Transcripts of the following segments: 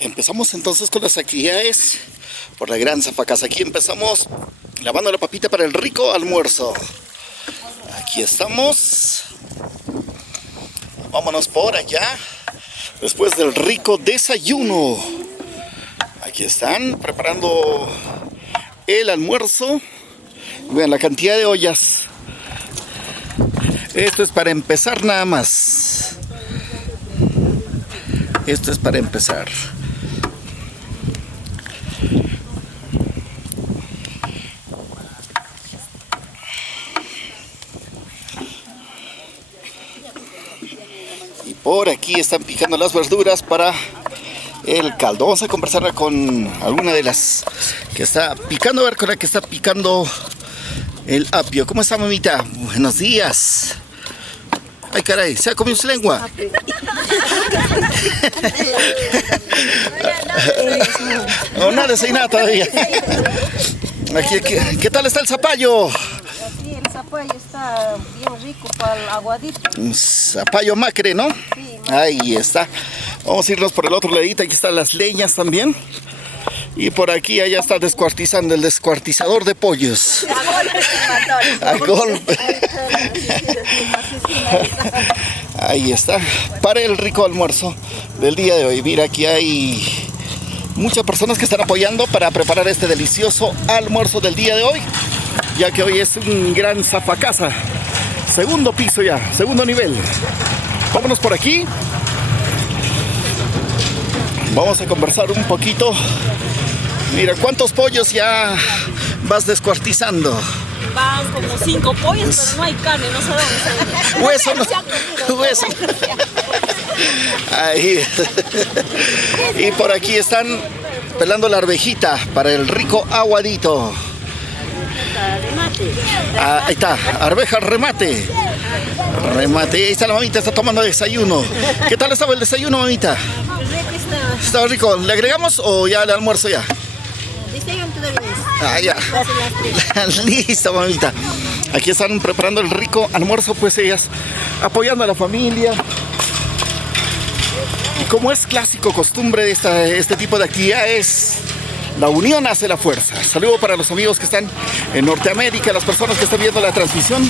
Empezamos entonces con las actividades por la Gran Zafacasa. Aquí empezamos lavando la papita para el rico almuerzo. Aquí estamos. Vámonos por allá. Después del rico desayuno. Aquí están preparando el almuerzo. Vean la cantidad de ollas. Esto es para empezar nada más. Esto es para empezar. Y por aquí están picando las verduras para el caldo. Vamos a conversar con alguna de las que está picando, a ver con la que está picando el apio. ¿Cómo está, mamita? Buenos días. Ay, caray, ¿se ha comido su lengua? No, no desayunado todavía. Aquí, ¿qué tal está el zapallo? Sí, el zapallo está bien rico para el aguadito. Un zapallo macre, ¿no? Sí. Ahí está. Vamos a irnos por el otro ladito. Aquí están las leñas también. Y por aquí allá está descuartizando el descuartizador de pollos. A golpe. Ahí está. Para el rico almuerzo del día de hoy. Mira, aquí hay muchas personas que están apoyando para preparar este delicioso almuerzo del día de hoy, ya que hoy es un gran Zafacasa. Segundo piso ya, segundo nivel. Vámonos por aquí. Vamos a conversar un poquito. Mira, ¿cuántos pollos ya vas descuartizando? Van como 5 pollos, pero no hay carne, no sabemos. Hueso, no. Hueso. Ahí. Y por aquí están pelando la arvejita para el rico aguadito. Ah, ahí está, arveja remate. Remate. Ahí está la mamita, está tomando desayuno. ¿Qué tal estaba el desayuno, mamita? ¿Estaba rico? ¿Le agregamos o ya el almuerzo ya? Ah, ya. Listo, mamita. Aquí están preparando el rico almuerzo, pues ellas apoyando a la familia. Y como es clásico costumbre de este tipo de actividades, la unión hace la fuerza. Saludo para los amigos que están en Norteamérica, las personas que están viendo la transmisión.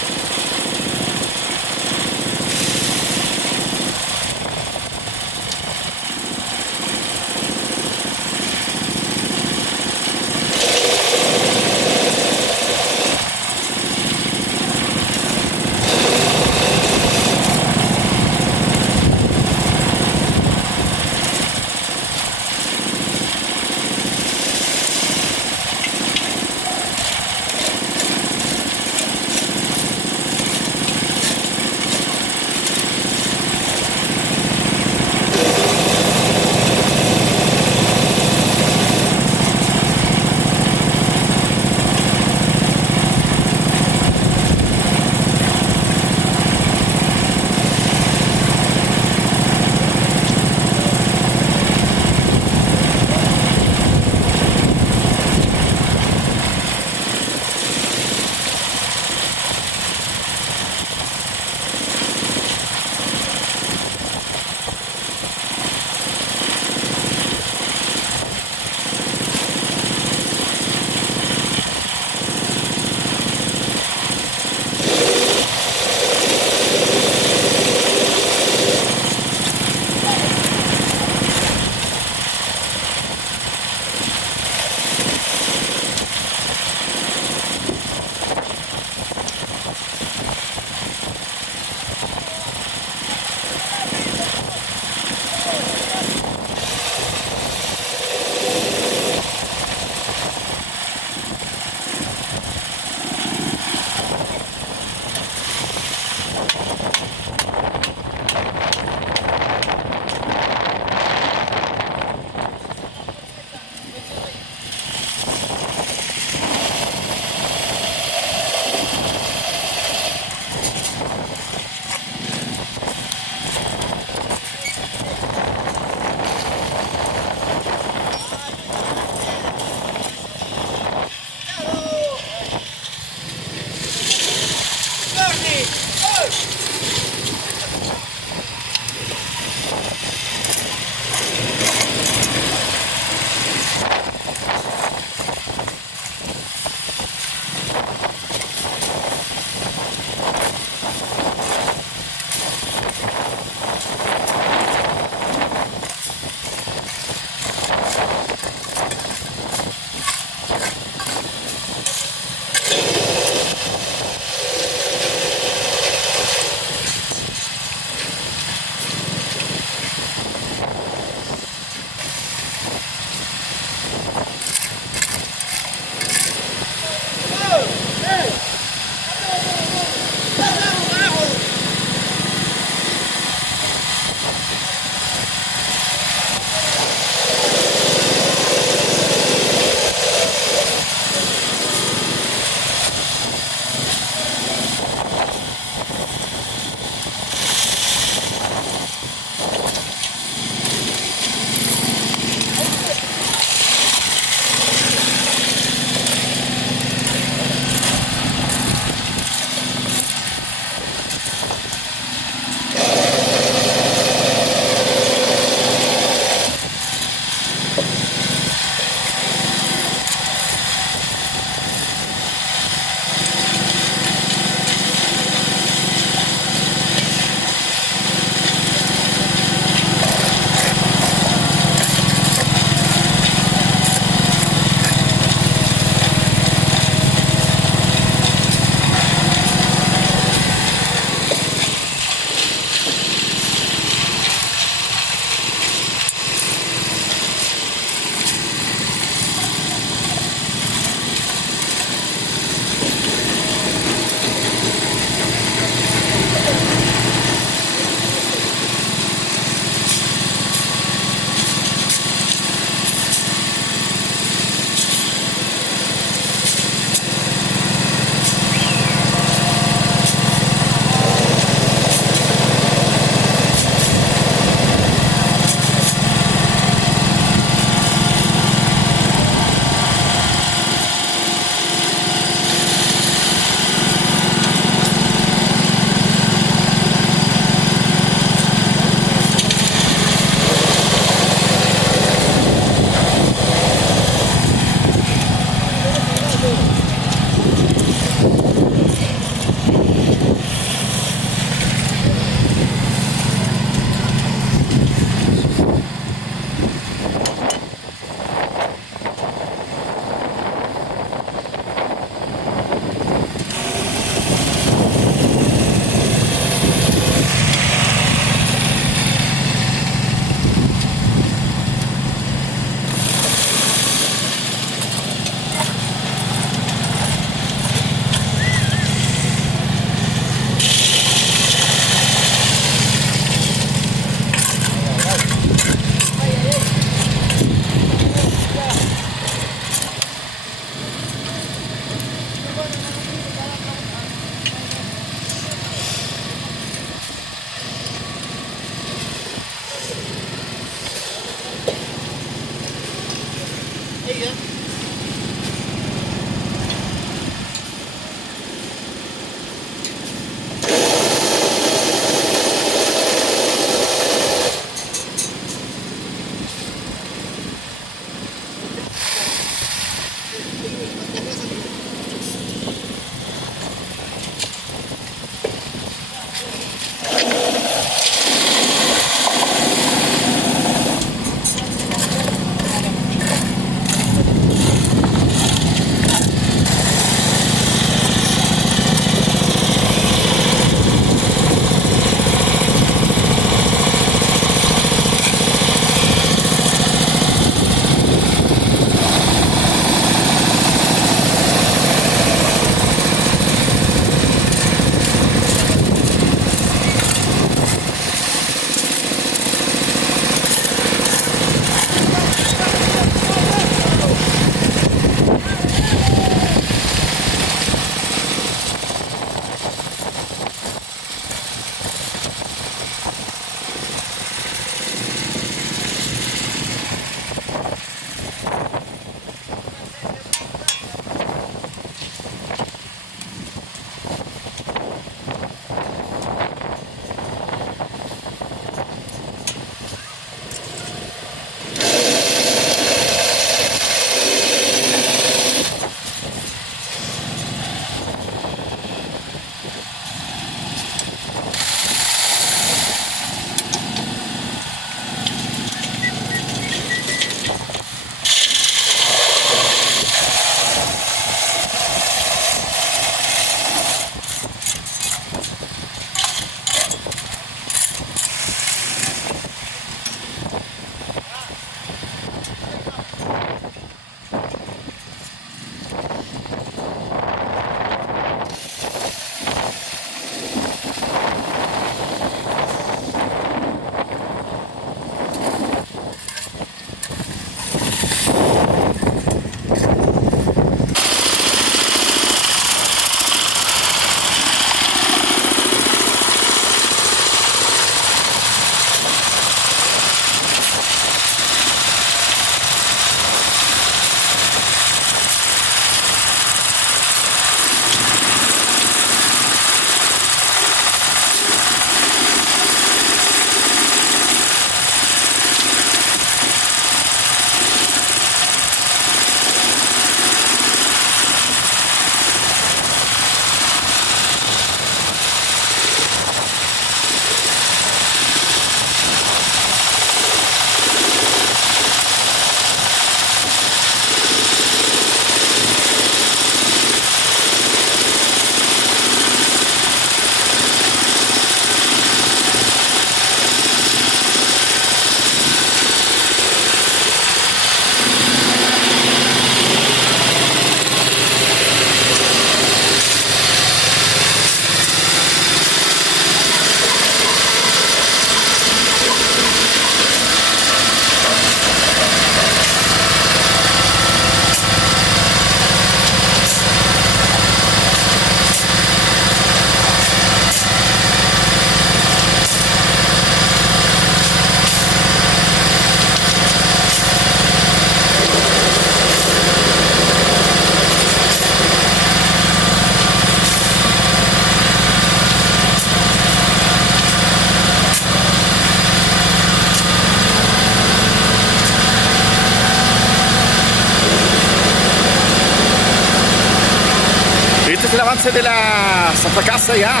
avance de la Santa Casa ya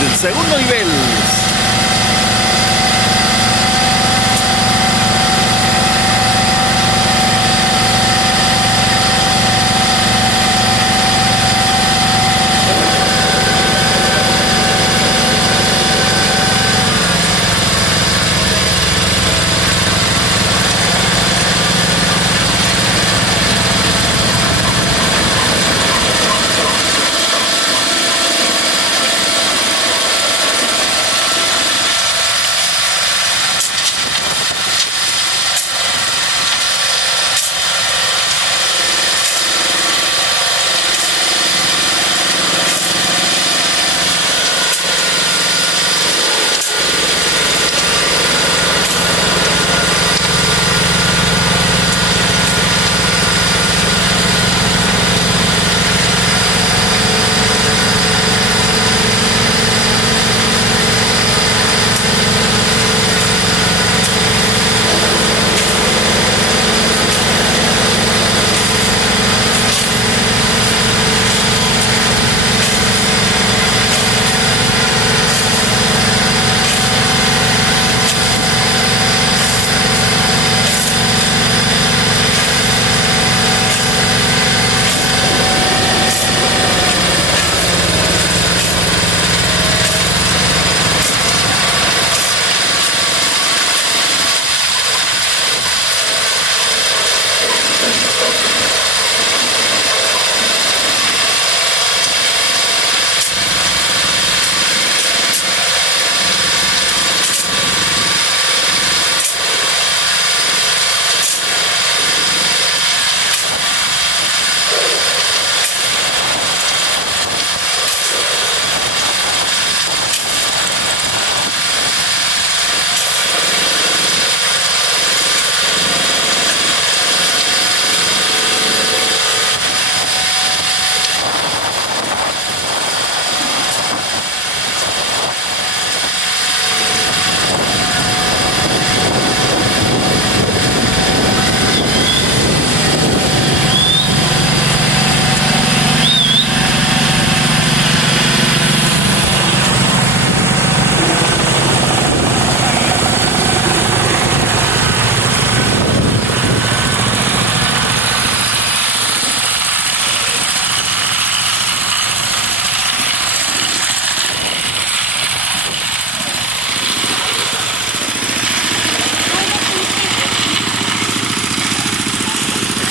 del segundo nivel.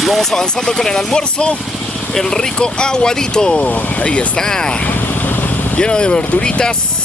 Vamos avanzando con el almuerzo, el rico aguadito, ahí está, lleno de verduritas.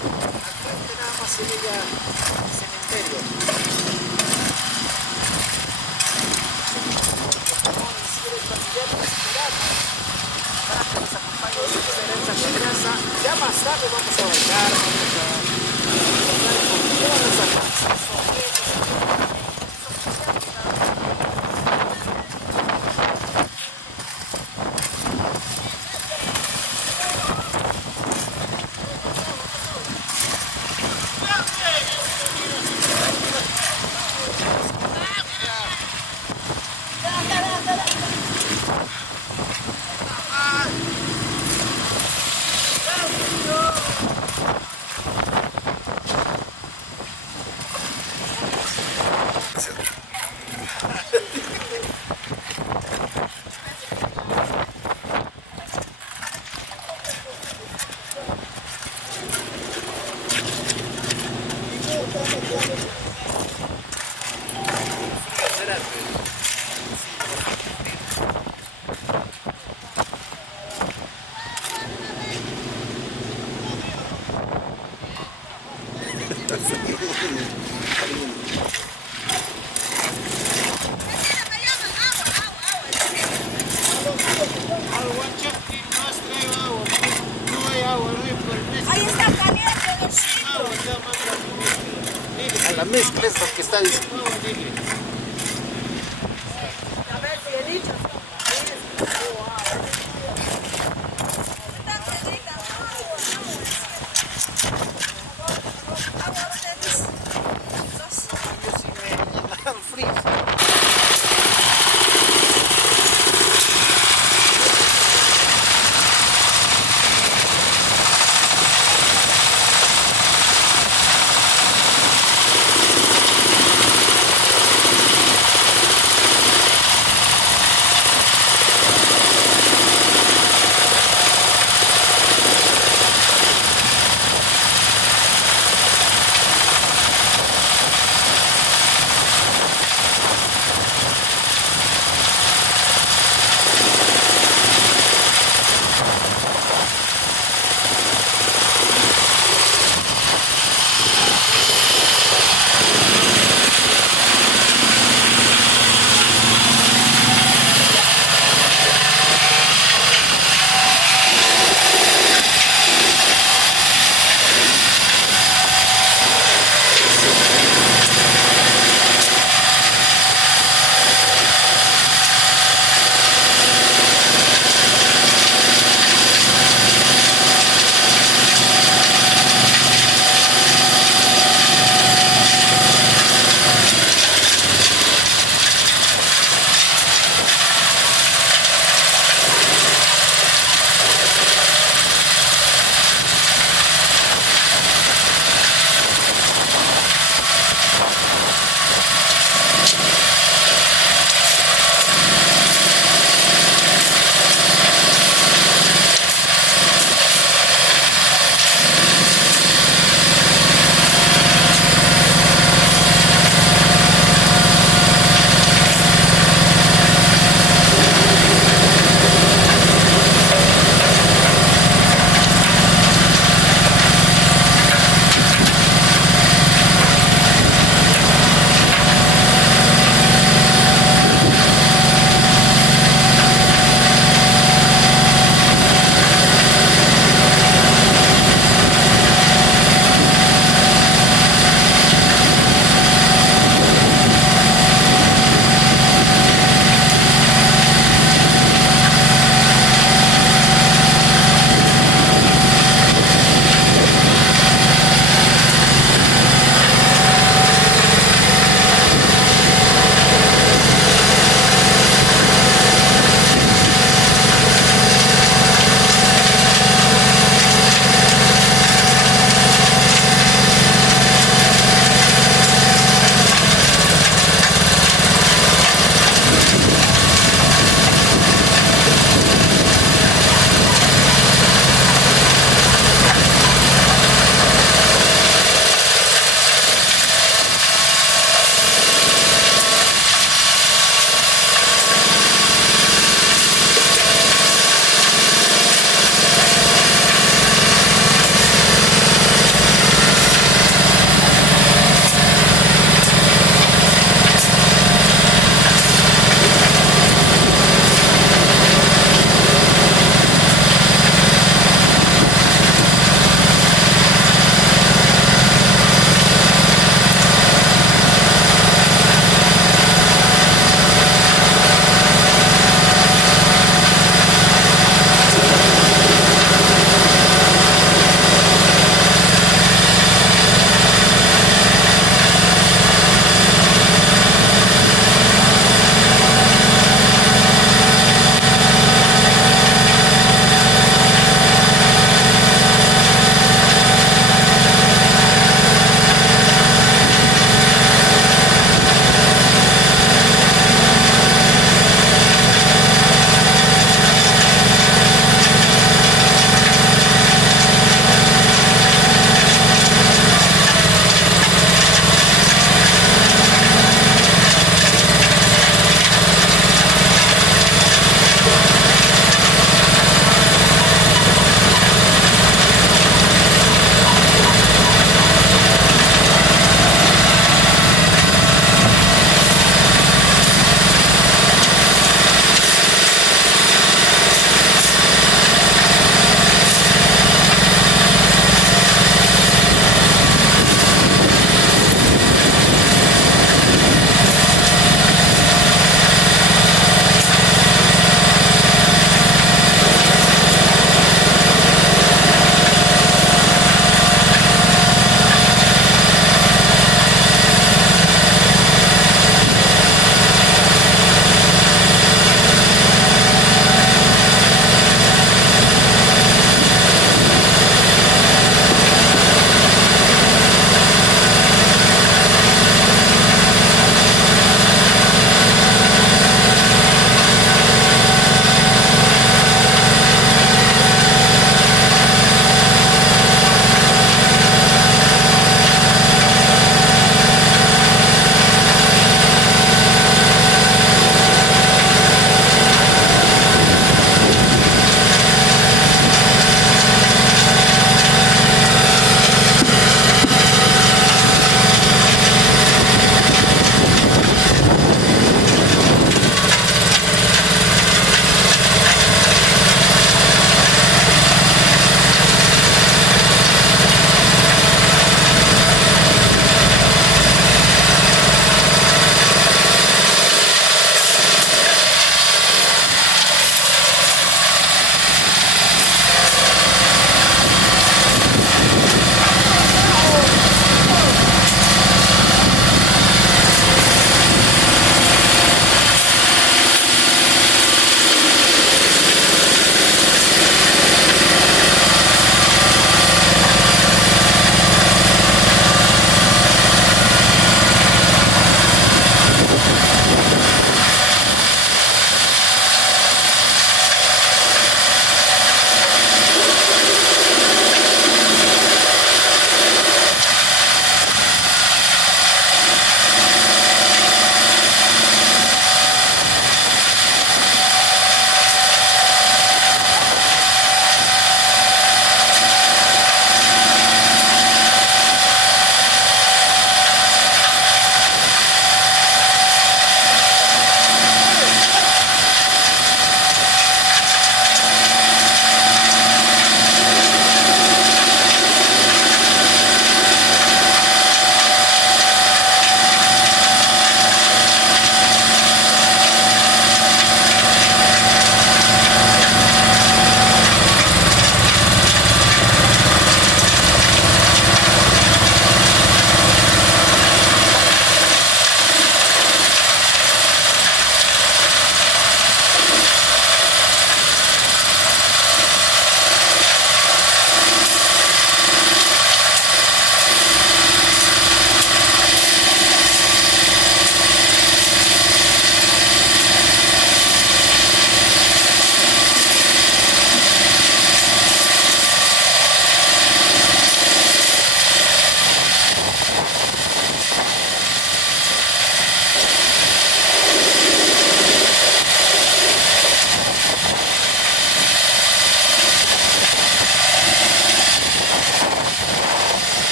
frente nada más se ve ya el cementerio. Si eres familiar, esperamos para que nos acompañen en esta caminata. Ya más tarde vamos a bailar, vamos a bailar con todas las artistas, Ahí está caliente, Diosito. a la mezcla es lo que está diciendo. A ver si he dicho.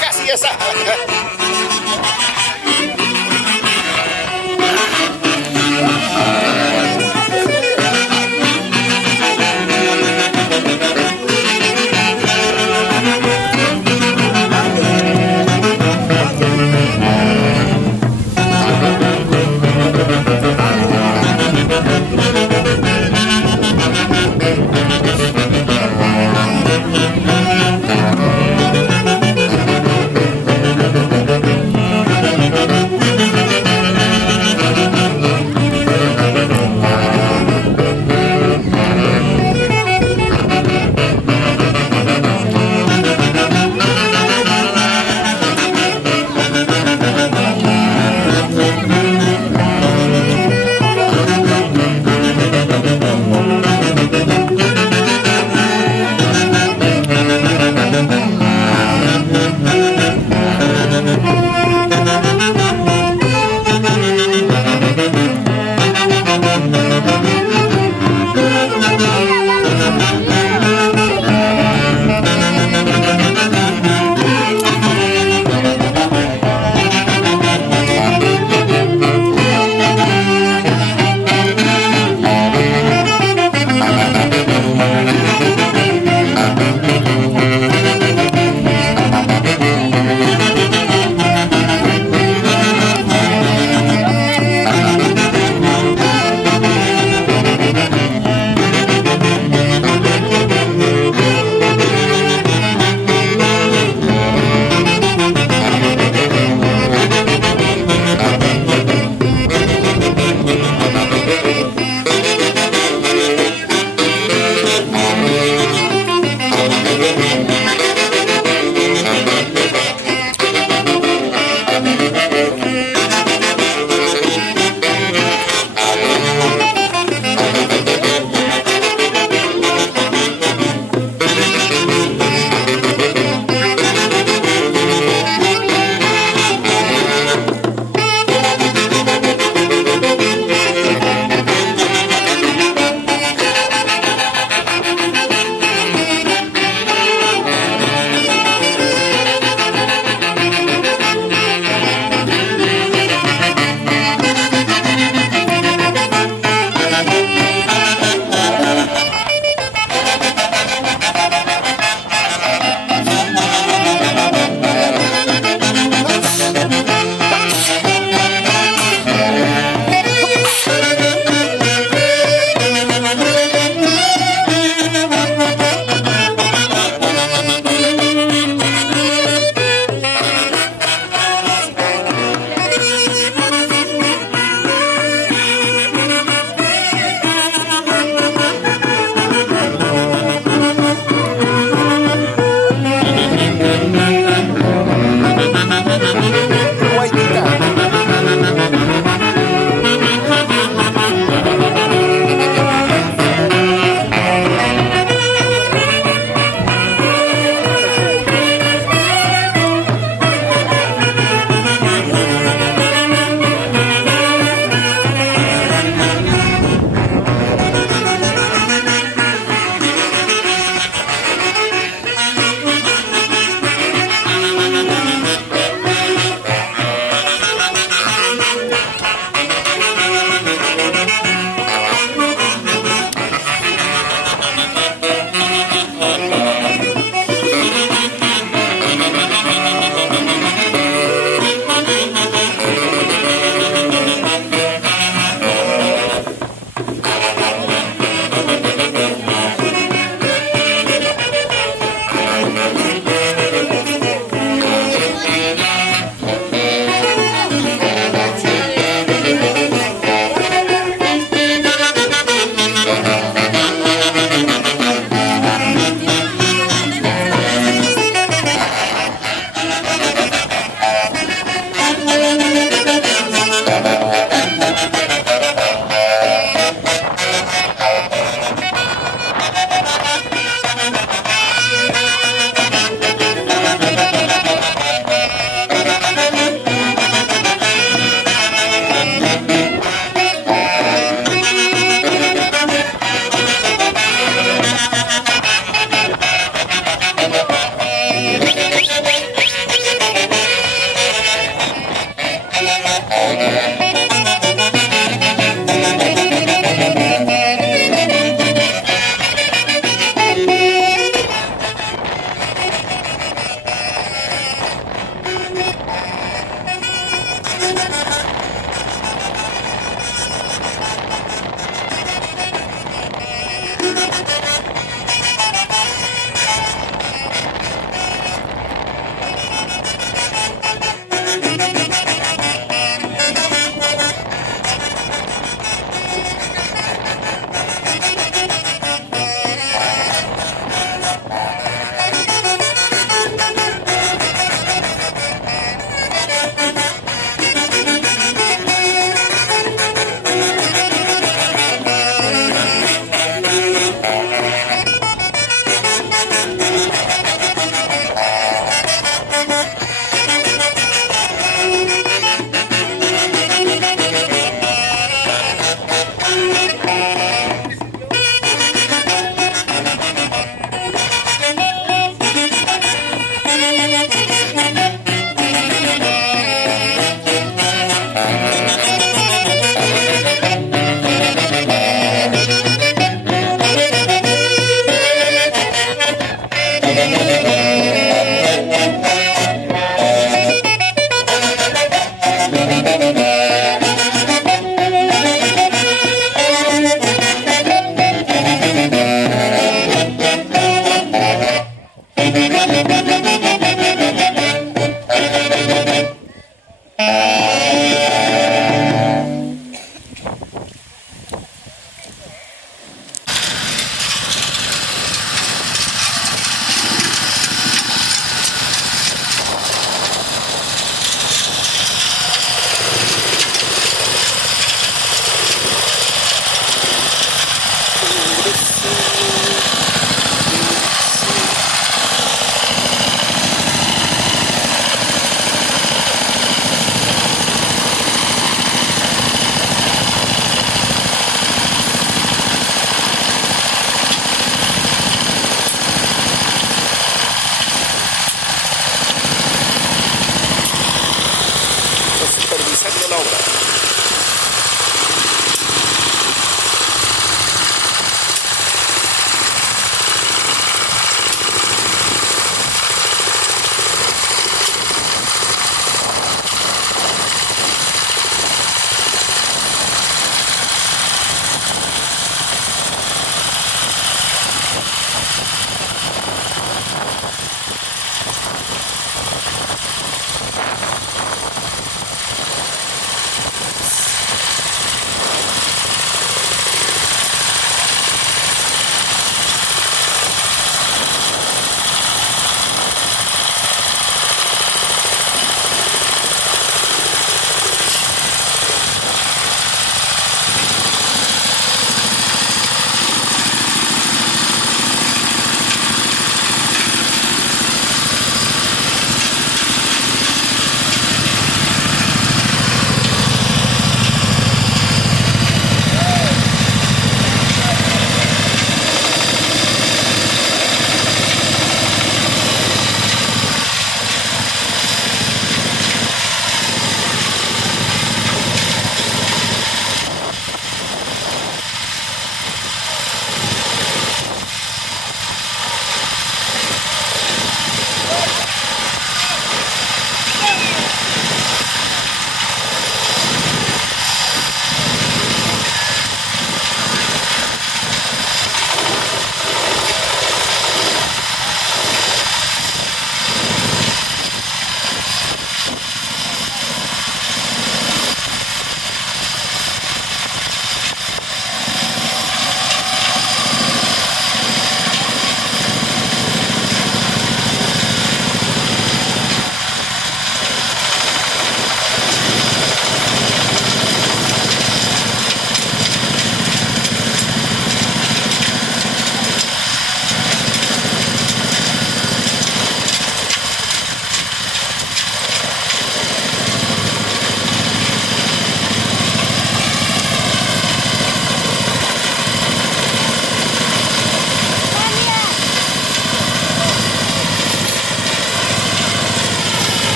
Casi esa.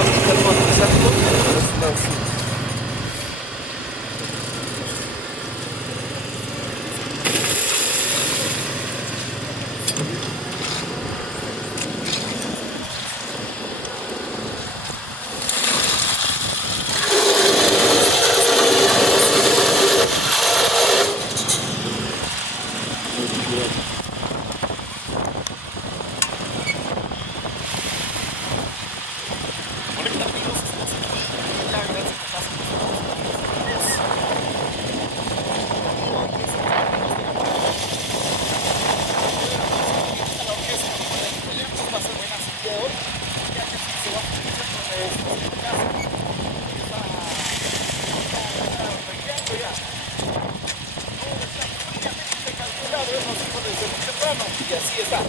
estamos almorzando. Y así está.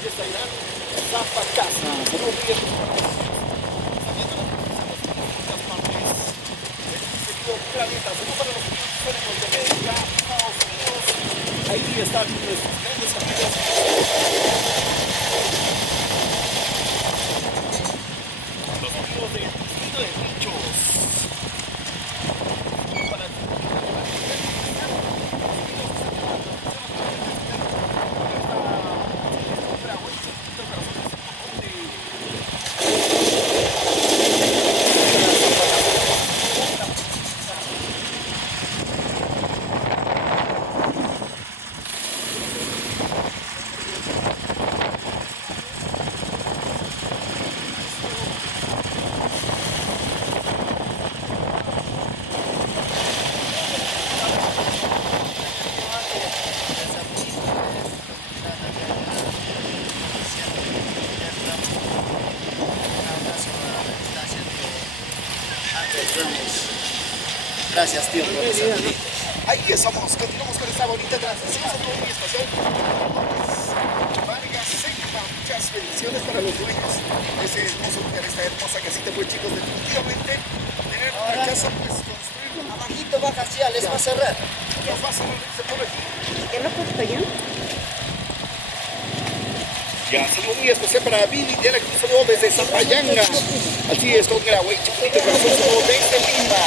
Y esta gran zapa casa. Buenos días. Las partes del querido planeta. Saludos para los que están en Norteamérica, Estados Unidos. Ahí están nuestros grandes amigos. Los amigos de Distrito de Nichos. Gracias, tío. Ahí estamos, continuamos con esta bonita transmisión, saludo muy especial. Vargas Seca, muchas bendiciones para los dueños de ese hermoso lugar, esta hermosa casita, pues chicos, definitivamente tener una casa, pues construir Abajito baja hacia, les va a cerrar. nos va a salirse por aquí. ¿Qué lo puesto ya? Ya, saludo muy especial para Billy de la Cruz, saludo desde Zapayanga. Así es, con el güey chiquito, corazón, saludo desde Lima.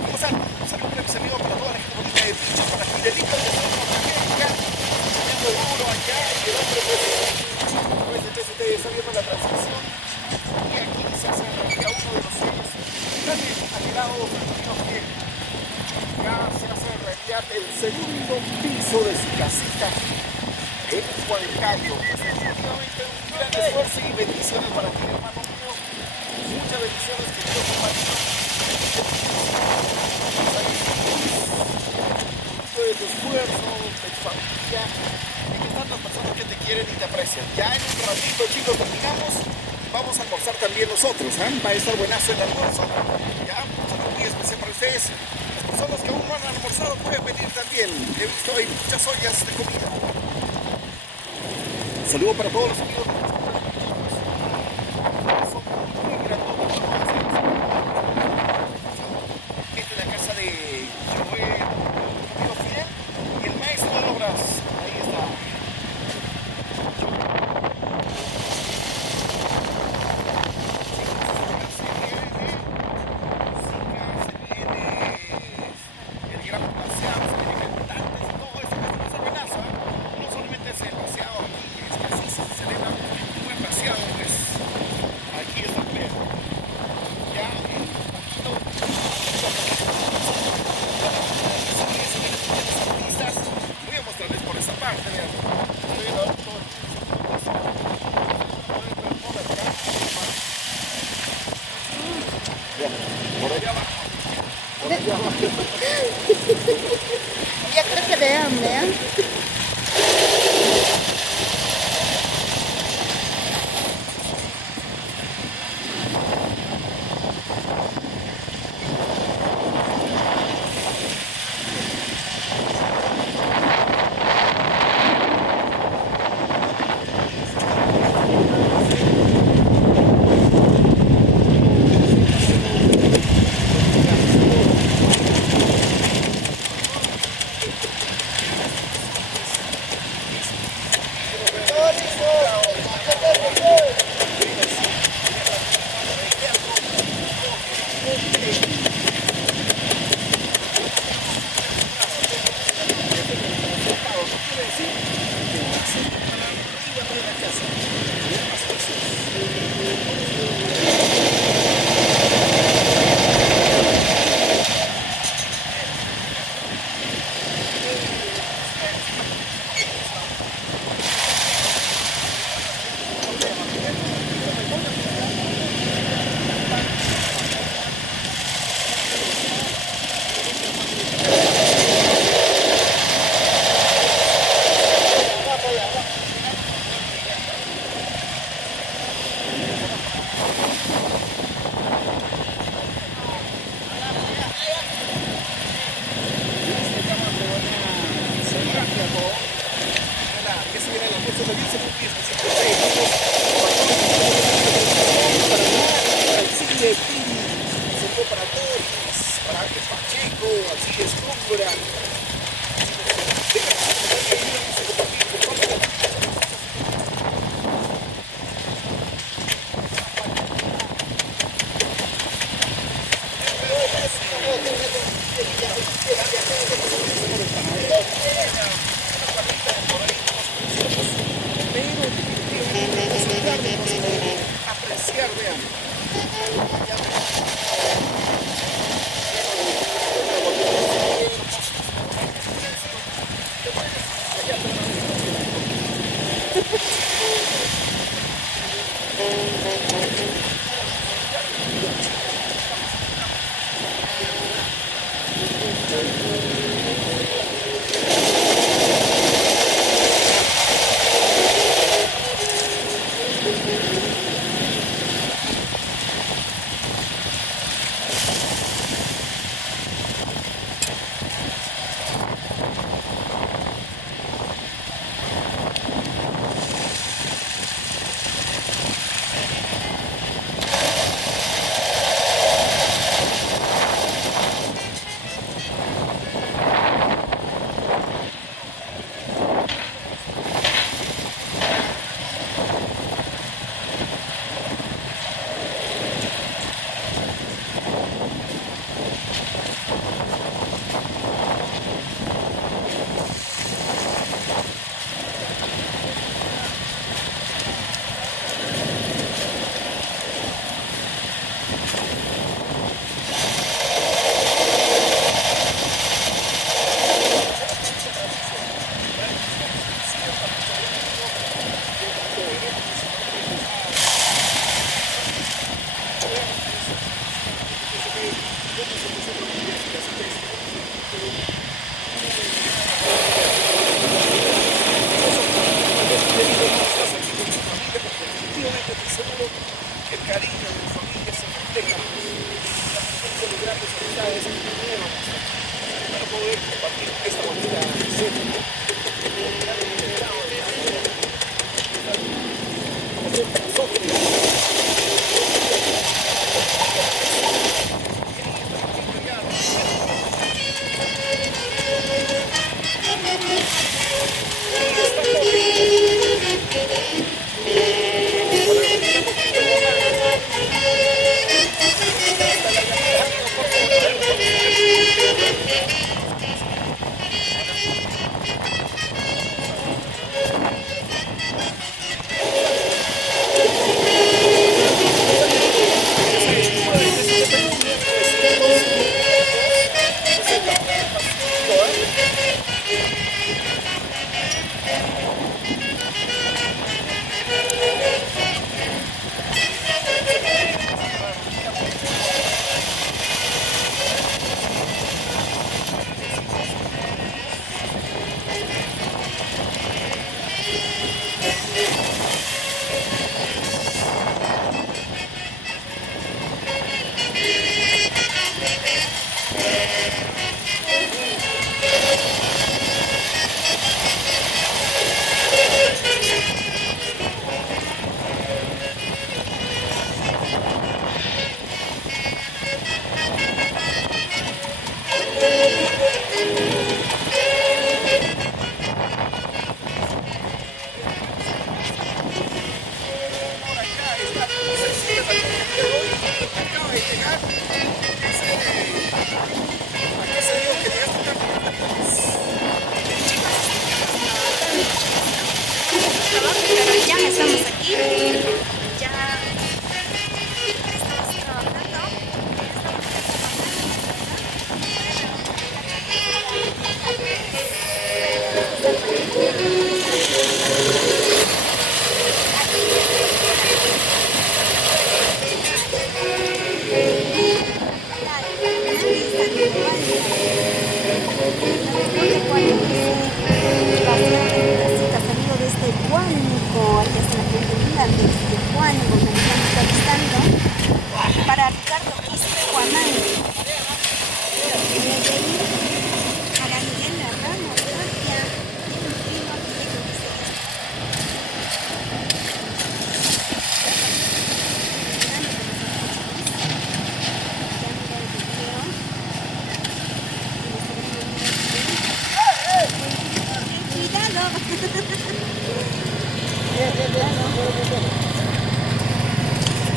Vamos a saludos a mis amigos para toda la gente bonita de Picho, para Fidelito de Norteamérica, saliendo duro allá y el otro pues el PST está viendo la transmisión y aquí se hace realidad uno de los sueños grandes anhelados que ya se hace realidad el segundo piso de su casita en Huancayo. Pues definitivamente un gran esfuerzo y bendiciones para ti, hermano mío. Muchas bendiciones, que Dios te bendiga. De tu esfuerzo, de tu familia, y que están las personas que te quieren y te aprecian. Ya en un ratito, chicos, terminamos. Vamos a almorzar también nosotros, ¿eh? Va a estar buenazo el almuerzo. Ya, un saludo muy especial para ustedes. Las personas que aún no han almorzado pueden venir también. He visto ahí muchas ollas de comida. Un saludo para todos los amigos. Gente de la casa de Joel, amigo Fidel, y el maestro de obras. Ahí está. El gran paseado, se viene cantantes y todo eso. Esto es buenazo, ¿eh? No solamente es el paseado aquí, es que así se celebra un buen paseado, pues. Aquí está. Que se viene el almuerzo de 10 segundos específicamente. Para el cine, se para todos, para que Pacheco, así es, Cúmbra. Apreciar, vean.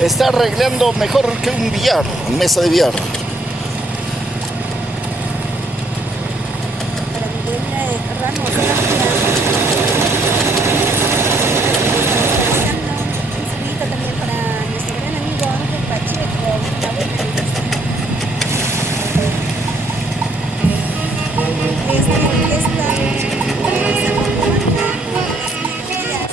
Está arreglando mejor que un billar, mesa de billar. Para Miguel Ramos, un saludito también para nuestro gran amigo Ángel Pacheco, una buena aniversario. Esta orquesta regresamos con las melodías.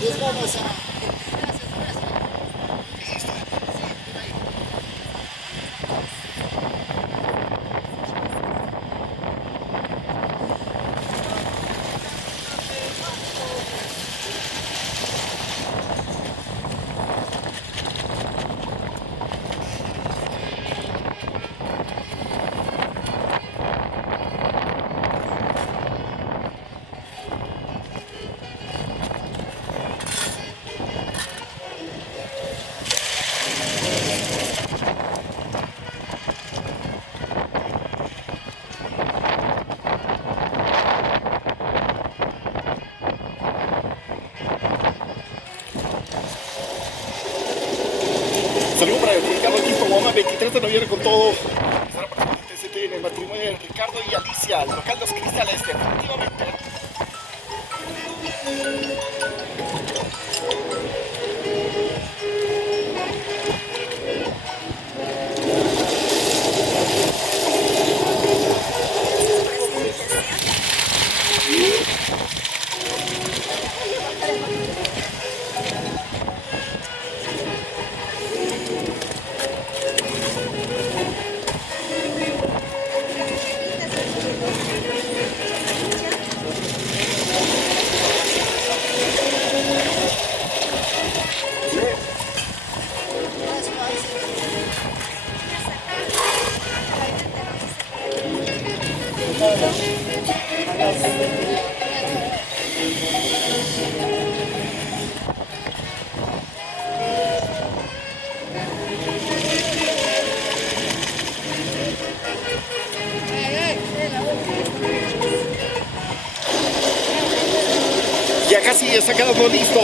Les vamos a... Saludos para Ricardo Quinto Guama, 23 de noviembre con todo. Estará presente en el matrimonio de Ricardo y Alicia, el local Los Cristales, definitivamente. casi está quedando listo.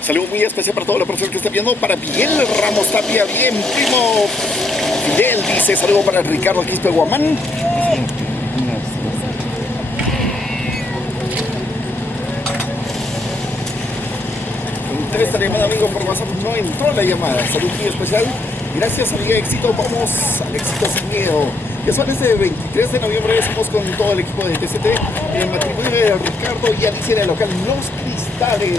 Saludo muy especial para toda la persona que está viendo. Para Miguel Ramos Tapia, bien, primo Fidel, dice saludo para Ricardo Quispe Guamán. Entré esta llamada, amigo, por WhatsApp, no entró la llamada. Saludo muy especial. Gracias, amiga, éxito. Vamos al éxito sin miedo. Ya son este 23 de noviembre, estamos con todo el equipo de TCT en el matrimonio de Ricardo y Alicia en el local Los Cristales.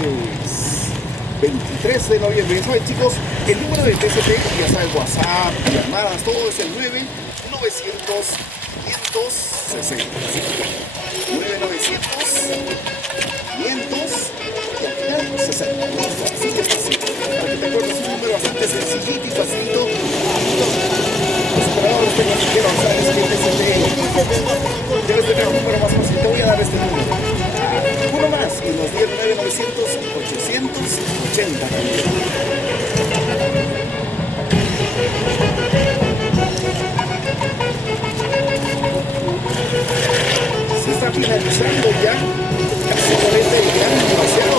23 de noviembre. ¿Saben, chicos? El número de TCT, ya saben, WhatsApp, llamadas, todo es el 9-900-560. 9-900-500 y al final 60. Así que es fácil. Para que te acuerdes, un número bastante sencillito y facilito. Los operadores te lo dijeron, sabes que TCT debes tener un número más fácil. Te voy a dar este número. Uno más y nos dieron 9-900-880. Se está finalizando ya, casi 40 ya, demasiado.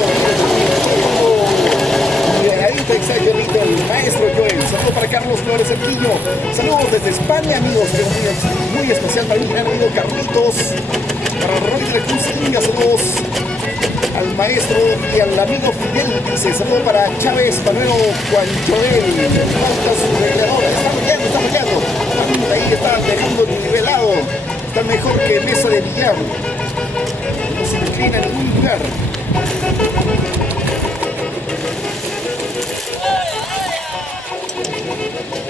Miradito, exagerito, el maestro Joel. Saludos para Carlos Flores Cerquillo. Saludos desde España, amigos. Muy especial para mi gran amigo Carlitos. Para Roy de la Cruz Niña, saludos al maestro y al amigo Fidel. Dice saludos para Chávez, Panero, Juan Joel. Falta su regladora. Está fallando, está fallando. Ahí está dejando nivelado. Está mejor que mesa de billar. No se inclina en ningún lugar.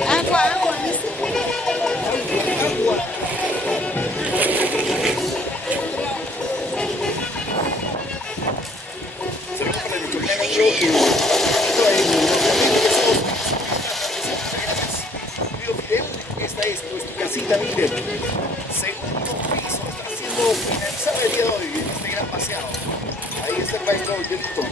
Agua, agua. Esta es nuestra casita, miren. Segundo piso, está siendo finalizado el día de hoy en este gran paseado. Ahí está el maestro Delito.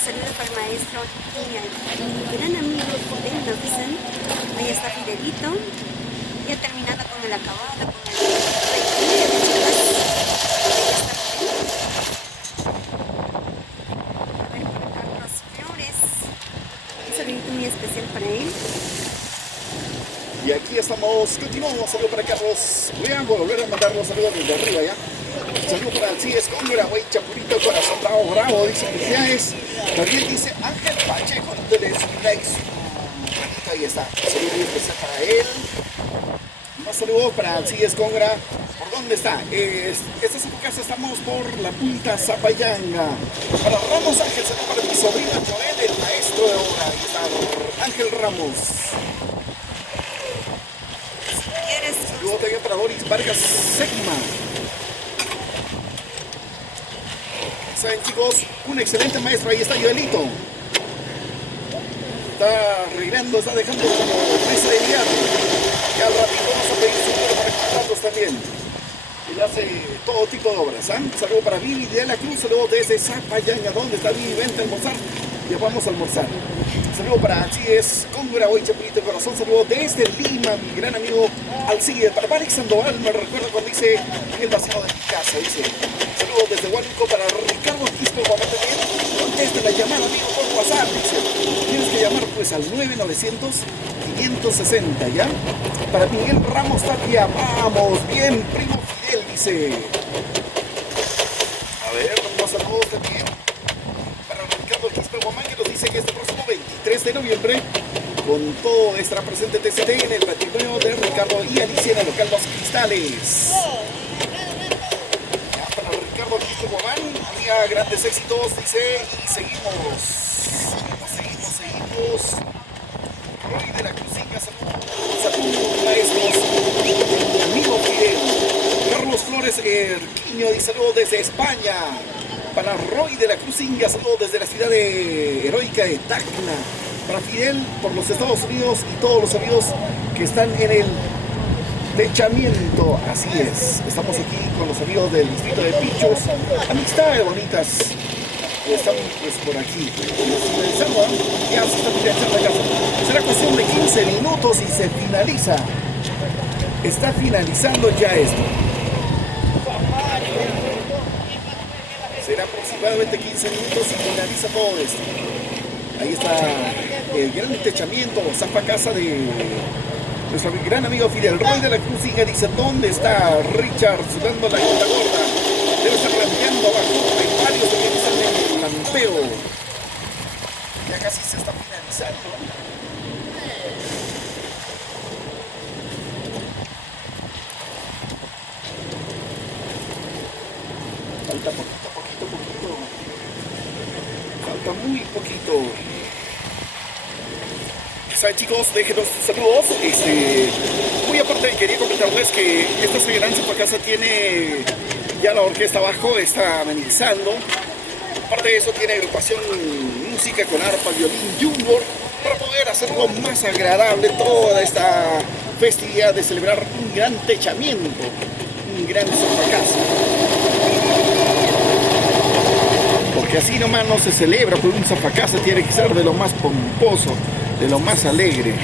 Saludos para el maestro y a mi gran amigo Fidel Navisen. Ahí está Fidelito. Ya terminando con el acabado, con el Carlos Flores. Un saludito muy especial para él. Y aquí estamos, continuamos. Saludos para Carlos. Voy a volver a mandar los saludos desde arriba ya. Saludos para Alcí Escóndora, güey, Chapurito, Corazón Bravo, Bravo, dice felicidades. Gabriel dice Ángel Pacheco, de likes. Ahí está, saludos muy especial para él. Más saludos para Alcí Escóndora. ¿Por dónde está? Estas épocas estamos por la punta Zapayanga. Para Ramos Ángel, saludos para mi sobrino Joel, el maestro de obra. Ahí está Ángel Ramos. Saludos también para Doris Vargas Segma. Saben, chicos, un excelente maestro. Ahí está Joelito. Está arreglando, está dejando como mesa de billar. Ya al ratito vamos a pedir su número para contratos también. Él hace todo tipo de obras. Saludos para Vivi de la Cruz. Saludos desde Zapayanga. ¿Dónde está Vivi? Vente a almorzar. Ya vamos a almorzar. Saludos para Alcides Cóngora, hoy Chapulito Corazón. Saludos desde Lima, mi gran amigo Alcides. Para Marix Sandoval, me recuerda cuando dice en el vaciado de mi casa. Dice saludos desde Huánuco para Ricardo Quispe Guamán también. Conteste la llamada, amigo, por WhatsApp. Dice, tienes que llamar pues al 9-900-560, ¿ya? Para Miguel Ramos Tapia, vamos, bien, primo Fidel, dice. A ver, vamos a saludos también. Para Ricardo Quispe Guamán. Germán, que nos dice que este próximo 23 de noviembre, con todo estará presente TCT en el matrimonio de Ricardo y Alicia en el local Los Cristales. Ya para Ricardo Cristo Guamán, amiga, grandes éxitos, dice, y seguimos. Roy de la Cruzinga, saludos maestros, amigo Fidel. Carlos Flores Erquiño dice saludos desde España. Para Roy de la Cruzinga, saludos desde la ciudad de heroica de Tacna. Para Fidel por los Estados Unidos y todos los amigos que están en el techamiento. Así es, estamos aquí con los amigos del distrito de Pichos. Amistades bonitas. Están pues por aquí finalizando, ya se está finalizando la casa. Será cuestión de 15 minutos y se finaliza. Está finalizando ya esto. Será aproximadamente 15 minutos y finaliza todo esto. Ahí está el gran techamiento, zapa casa de nuestro gran amigo Fidel. Roy de la Cruzinga dice, ¿dónde está Richard sudando la gota gorda? Debe estar lampeando abajo. Hay varios que están en el lampeo. Ya casi se está finalizando. Falta poquito. Falta muy poquito. ¿Saben, chicos? Déjenos sus saludos. Muy aparte, quería comentarles que esta gran casa tiene ya la orquesta abajo, está amenizando. Aparte de eso, tiene agrupación música con arpa, violín, jumbo, para poder hacerlo más agradable toda esta festividad de celebrar un gran techamiento, un gran sofacasa. Porque así nomás no se celebra, pero un sofacasa tiene que ser de lo más pomposo, de lo más alegre,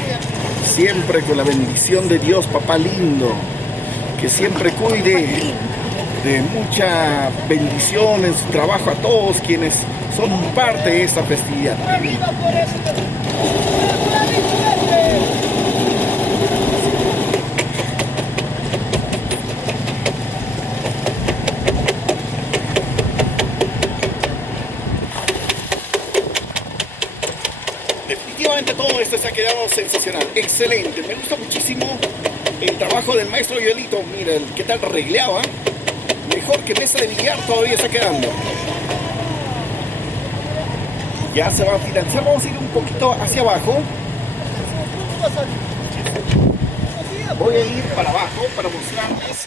siempre con la bendición de Dios, papá lindo, que siempre cuide de mucha bendición en su trabajo a todos quienes son parte de esta festividad. Definitivamente todo esto se ha quedado sensacional, excelente, me gusta muchísimo el trabajo del maestro Joelito. Miren qué tal regleaba, mejor que mesa de billar todavía está quedando. Ya se va a finalizar, vamos a ir un poquito hacia abajo. Voy a ir para abajo para mostrarles.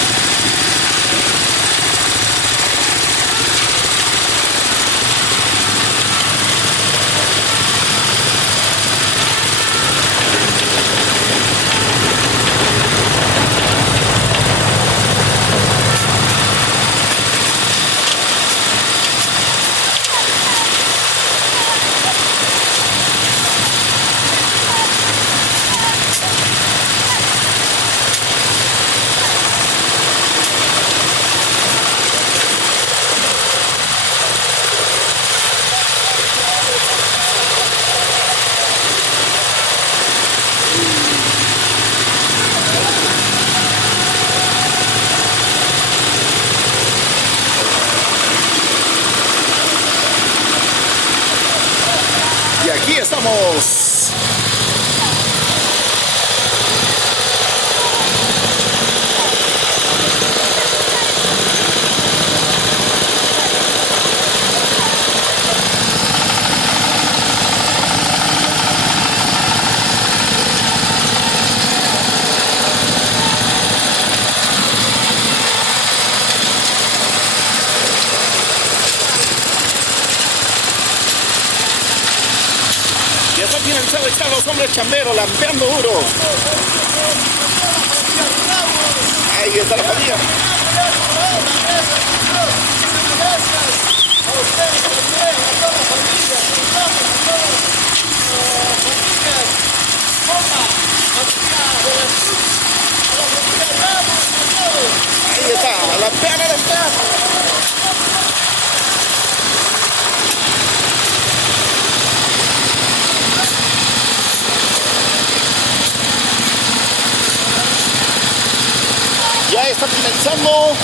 Y aquí estamos. Ya está finalizado, están los hombres chamberos lampeando duro. Ahí está la familia. Ahí está, lampeando. Ya está finalizando.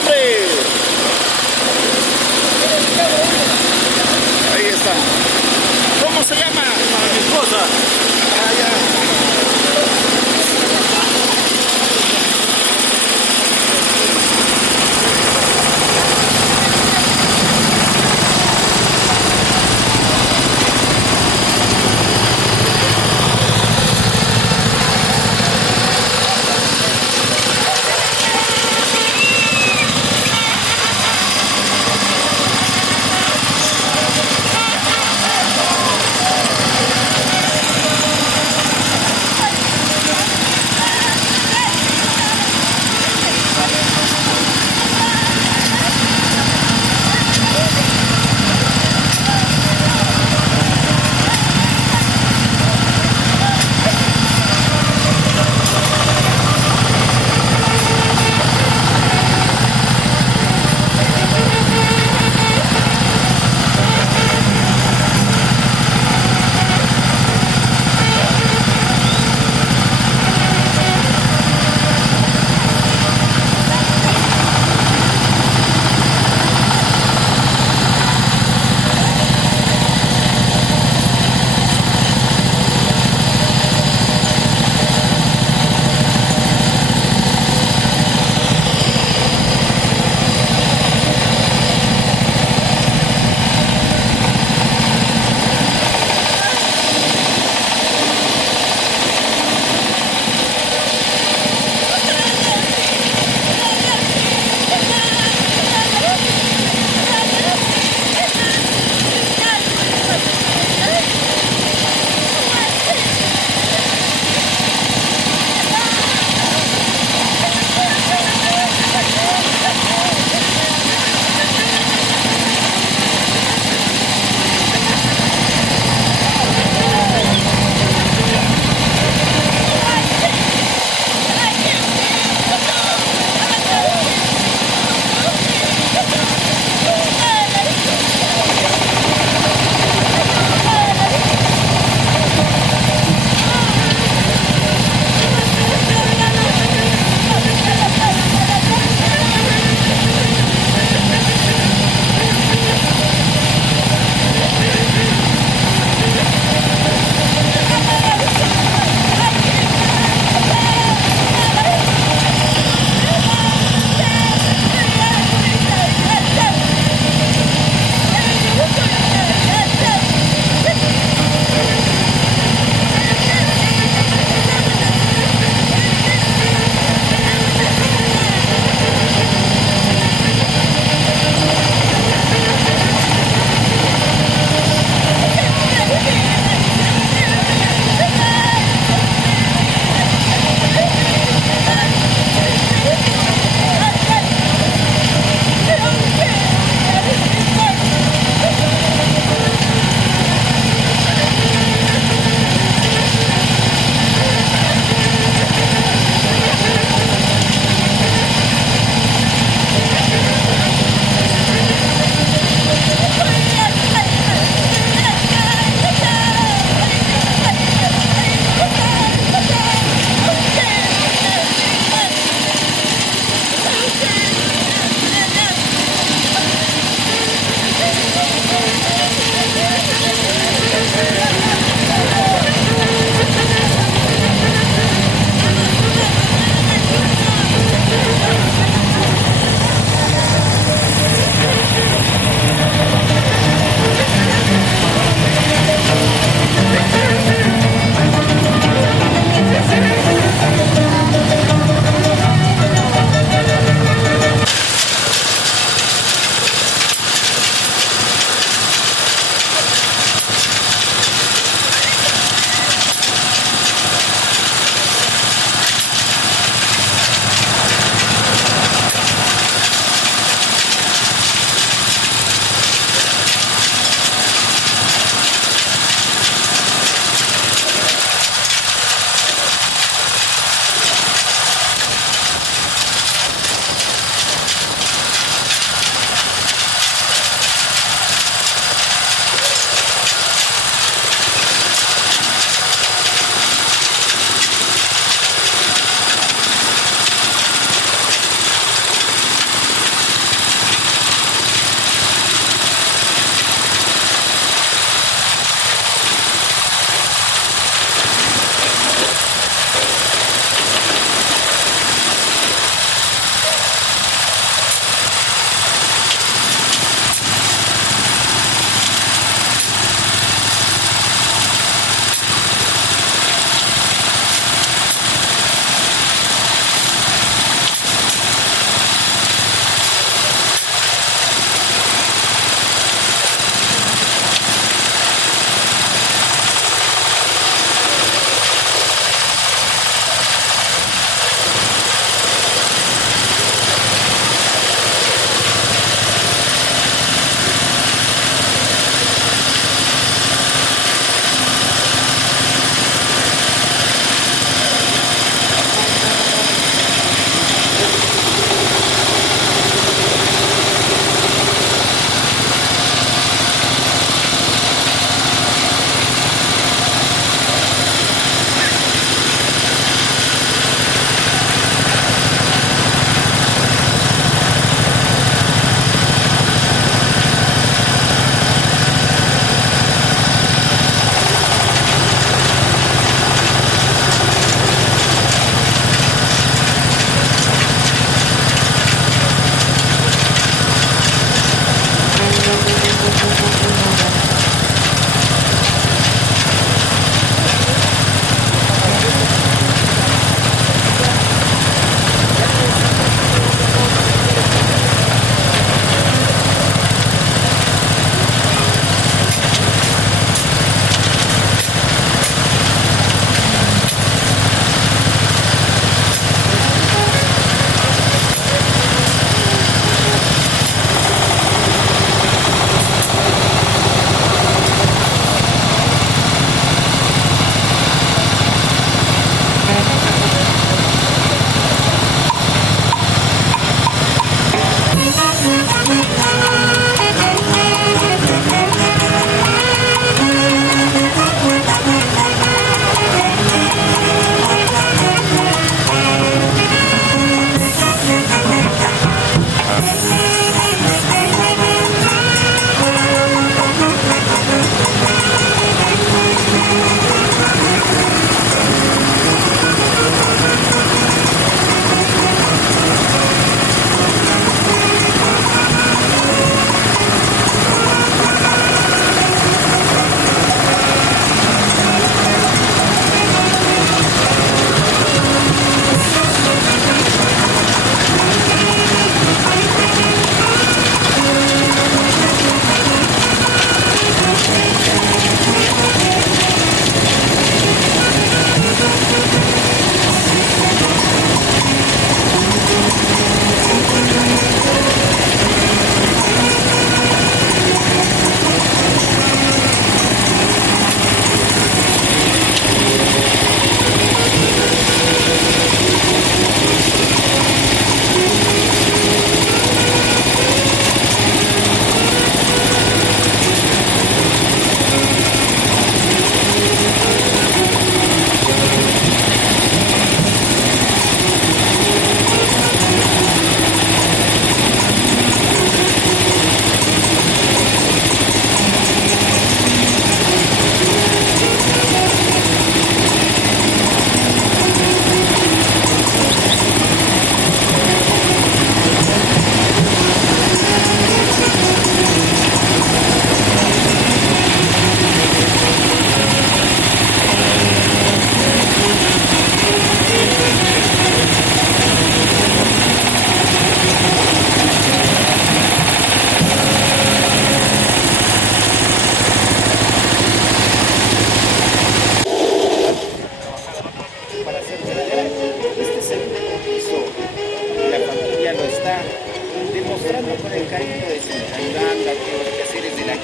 nombre? Ahí está. ¿Cómo se llama? Para mi esposa. Ah, ya.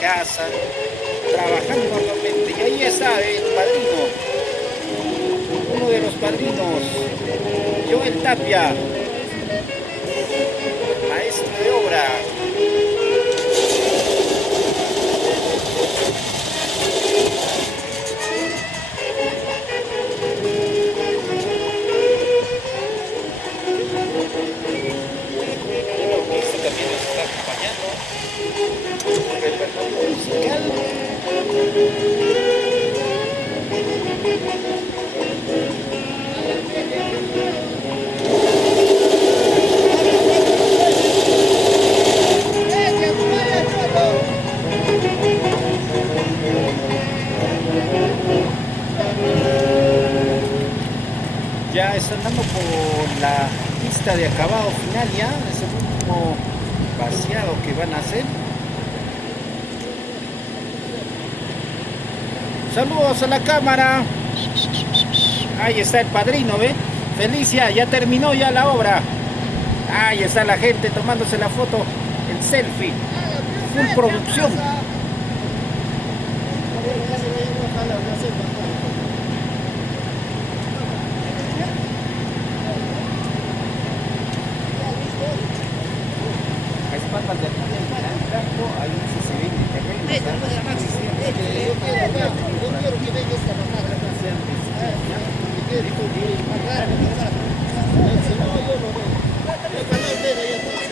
casa, trabajando normalmente. Y ahí está el padrino, uno de los padrinos, Joel Tapia, maestro de obra. También nos está acompañando el repertorio musical. Ya están dando por la pista de acabado final ya, es el último vaciado que van a hacer. Saludos a la cámara. Ahí está el padrino, ¿ve? Felicia, ya terminó ya la obra. Ahí está la gente tomándose la foto, el selfie. Full producción. A espaldas del campo, ahí se ve el terreno. Yo quiero que venga esta bajada. Si no, yo no voy. El canal de ahí atrás.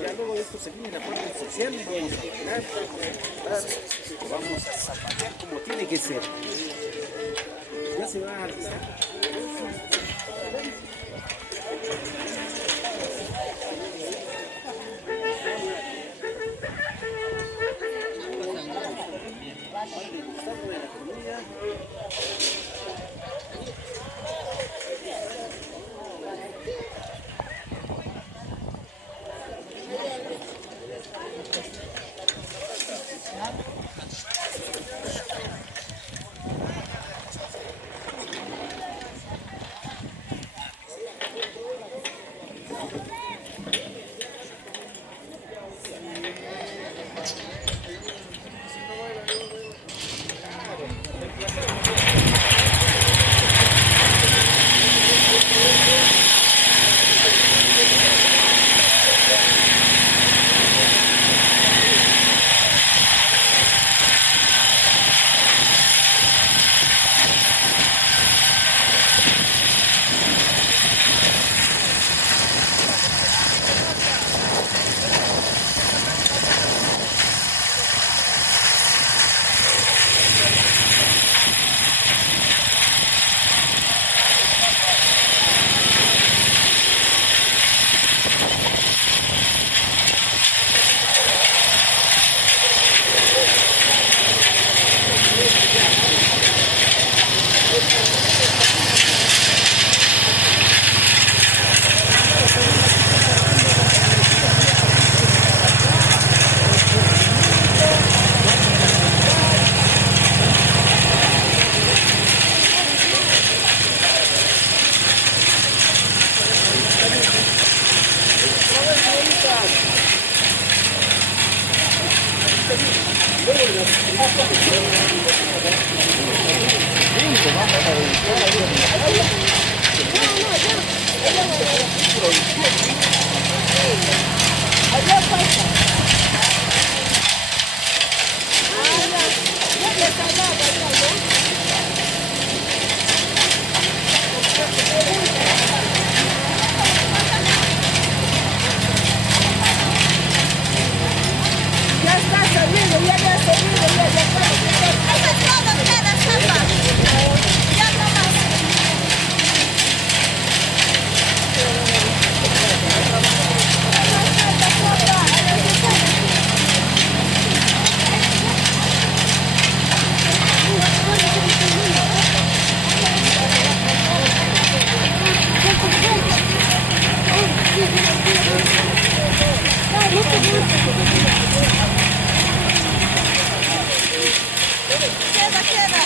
Ya luego de esto se viene la parte social y vamos a llegar, vamos a zapatear como tiene que ser. Ya se va a alistar. Ya está saliendo, ya está saliendo, ya está. Eso es todo, queda chapa. Ya no más. Queda, queda.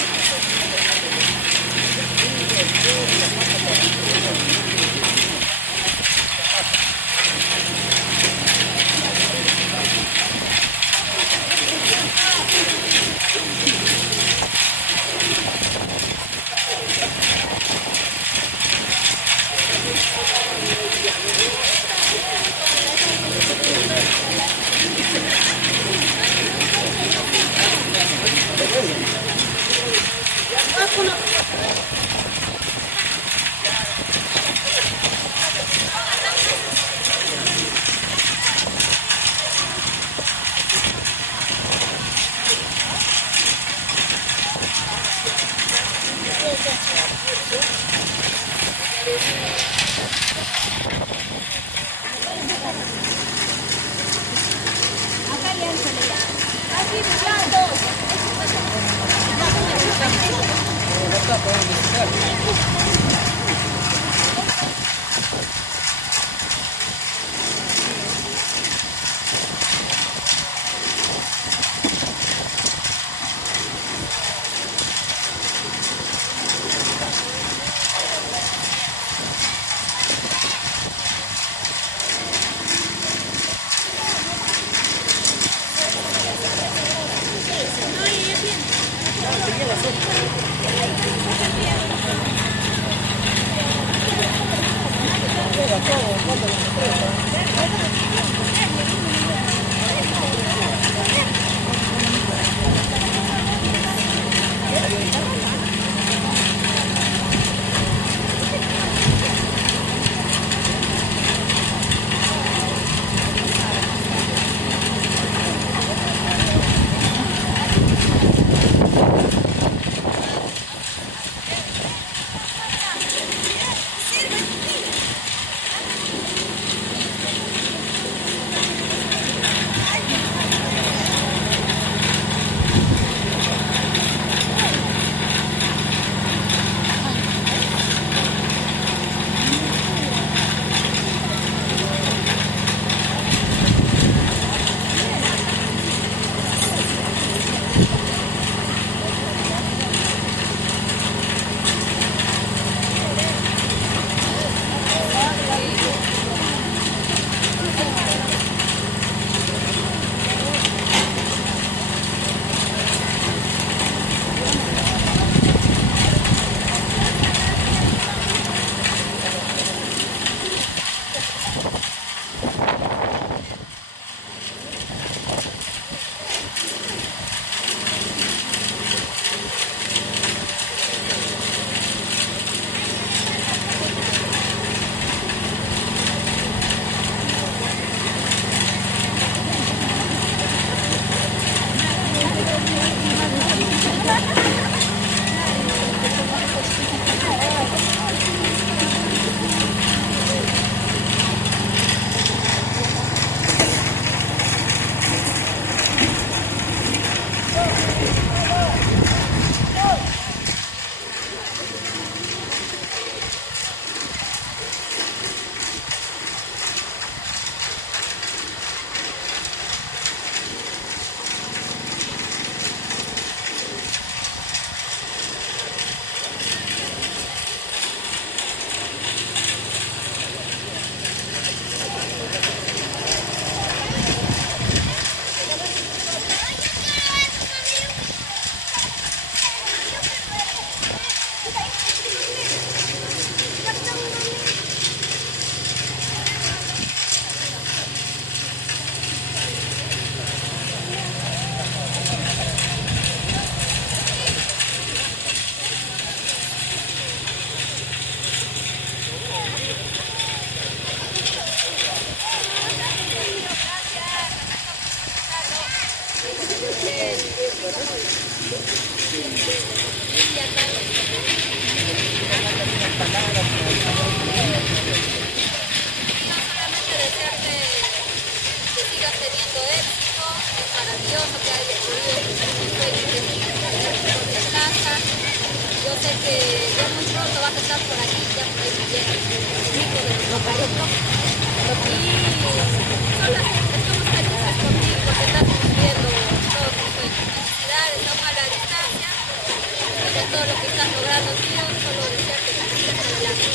Solamente desearte que sigas teniendo éxito, es maravilloso que hayas podido cumplir tu sueño de casa. Yo sé que ya muy pronto vas a estar por aquí, ya por ahí me llega el hijo de nuestro producto. Y estamos felices contigo porque estás cumpliendo todos tus sueños. Felicidades, aún a la distancia, de todo lo que estás logrando, tío, solo desearte que sigas adelante.